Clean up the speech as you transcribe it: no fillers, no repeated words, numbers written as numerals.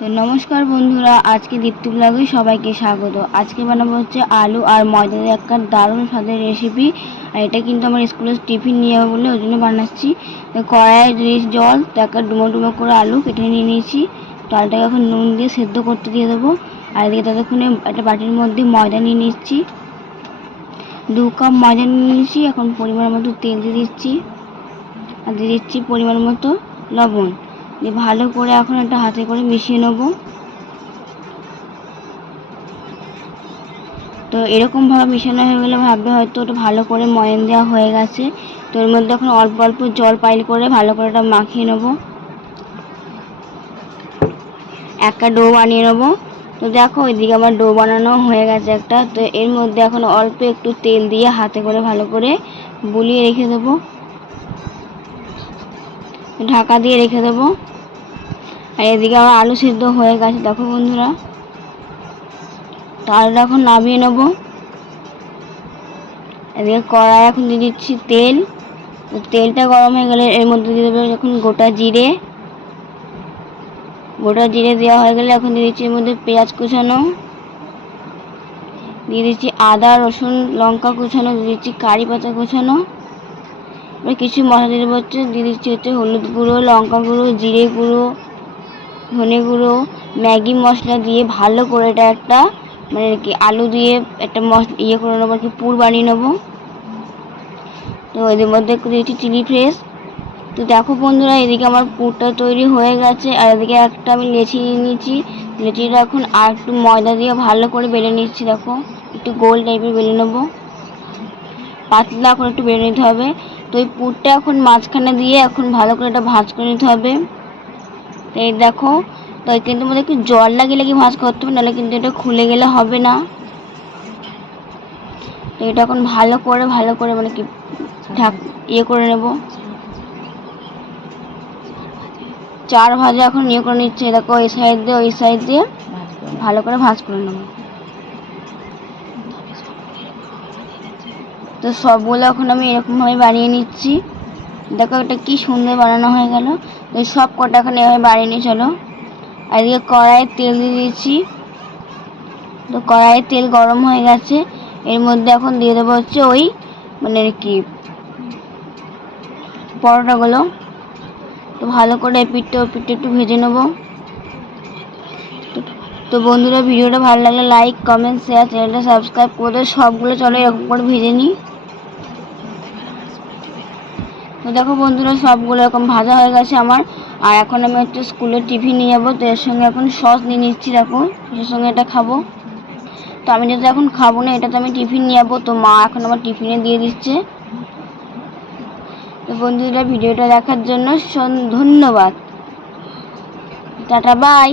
তো নমস্কার বন্ধুরা, আজকে দীপ্তি ব্লগে সবাইকে স্বাগত। আজকে বানাবো হচ্ছে আলু আর ময়দা দিয়ে একটা দারুণ স্বাদের রেসিপি। আর এটা কিন্তু আমার স্কুলে টিফিন নিয়ে যাবো বলে ওই জন্য বানাচ্ছি। তো কড়াইয়ে দিয়েছি জল, তো একটা ডুমো ডুমো করে আলু কেটে নিয়ে নিয়েছি। তো আলুটাকে এখন নুন দিয়ে সেদ্ধ করতে দিয়ে দেবো। আর এদিকে ততক্ষণে একটা বাটির মধ্যে ময়দা নিয়ে নিচ্ছি, 2 কাপ ময়দা নিয়ে নিয়েছি। এখন পরিমাণ মতো তেল দিয়ে দিচ্ছি আর দিয়ে দিচ্ছি পরিমাণ মতো লবণ দিয়ে ভালো করে এখন একটা হাতে করে মিশিয়ে নেব। তো এরকমভাবে মিশানো হয়ে গেলে ভাববে হয়তো ওটা ভালো করে ময়ান দেওয়া হয়ে গেছে। তো এর মধ্যে এখন অল্প অল্প জল পাইল করে ভালো করে এটা মাখিয়ে নেব, একটা ডো বানিয়ে নেব। তো দেখো ওইদিকে আমার ডো বানানো হয়ে গেছে একটা। তো এর মধ্যে এখন অল্প একটু তেল দিয়ে হাতে করে ভালো করে বুলিয়ে রেখে দেবো, ঢাকা দিয়ে রেখে দেবো। আর এদিকে আমার আলু সিদ্ধ হয়ে গেছে দেখো বন্ধুরা। তো আলুটা এখন নামিয়ে নেব। এদিকে কড়াই এখন দিয়ে দিচ্ছি তেল। তো তেলটা গরম হয়ে গেলে এর মধ্যে দিয়ে দেবো এখন গোটা জিরে দেওয়া হয়ে গেলে এখন দিয়ে দিচ্ছি এর মধ্যে পেঁয়াজ কুচানো, দিয়ে দিচ্ছি আদা রসুন লঙ্কা কুচানো, দিয়ে দিচ্ছি কারি পাতা কুচানো। এবার কিছু মশলা দিয়ে দেবো দিয়ে দিচ্ছি হচ্ছে হলুদ গুঁড়ো, লঙ্কা গুঁড়ো, জিরে গুঁড়ো, ধনে গুঁড়ো, ম্যাগি মশলা দিয়ে ভালো করে এটা একটা মানে কি আলু দিয়ে একটা করে নেবো আর কি, পুর বানিয়ে নেবো। তো এদের মধ্যে দিয়েছি চিলি ফ্লেক্স। তো দেখো বন্ধুরা এদিকে আমার পুরটা তৈরি হয়ে গেছে। আর এদিকে একটা আমি লেচি নিয়ে নিয়েছি। লেচিটা এখন আর একটু ময়দা দিয়ে ভালো করে বেলে নিচ্ছি। দেখো একটু গোল টাইপের বেলে নেবো, পাতলা করে একটু বেলে নিতে হবে। তো এই পুরটা এখন মাঝখানে দিয়ে এখন ভালো করে এটা ভাঁজ করে নিতে হবে। তো এই দেখো, তো কিন্তু মধ্যে একটু জল লাগিয়ে লাগিয়ে ভাঁজ করতে হবে, নাহলে কিন্তু এটা খুলে গেলে হবে না। তো এটা এখন ভালো করে মানে কি করে নেব, 4 ভাজা এখন করে নিচ্ছে। দেখো এই সাইড দিয়ে ওই সাইড দিয়ে ভালো করে ভাঁজ করে নেব। তো সবগুলো এখন আমি এরকমভাবে বানিয়ে নিচ্ছি। দেখো এটা কি সুন্দর বানানো হয়ে গেল। তো সব কটা এখন এভাবে বানিয়ে নিয়ে চলো। আর এদিকে কড়াইয়ে তেল দিয়ে দিয়েছি। তো কড়াইয়ে তেল গরম হয়ে গেছে। এর মধ্যে এখন দিয়ে দেবো হচ্ছে ওই মানে কি পরোটাগুলো। তো ভালো করে পিঠটা একটু ভেজে নেব। তো বন্ধুরা ভিডিওটা ভালো লাগলে লাইক কমেন্ট শেয়ার, চ্যানেলটা সাবস্ক্রাইব করে সবগুলো চলো এরকম করে ভেজে নিই। তো দেখো বন্ধুরা সবগুলো এরকম ভাজা হয়ে গেছে আমার। আর এখন আমি হচ্ছে স্কুলে টিফিন নিয়ে যাবো। তো এর সঙ্গে এখন সস নিয়ে নিচ্ছি, দেখো এর সঙ্গে এটা খাবো। তো আমি যেহেতু এখন খাবো না, এটা তো আমি টিফিন নিয়ে যাবো, তো মা এখন আমার টিফিনে দিয়ে দিচ্ছে। তো বন্ধুরা ভিডিওটা দেখার জন্য ধন্যবাদ, টাটা বাই।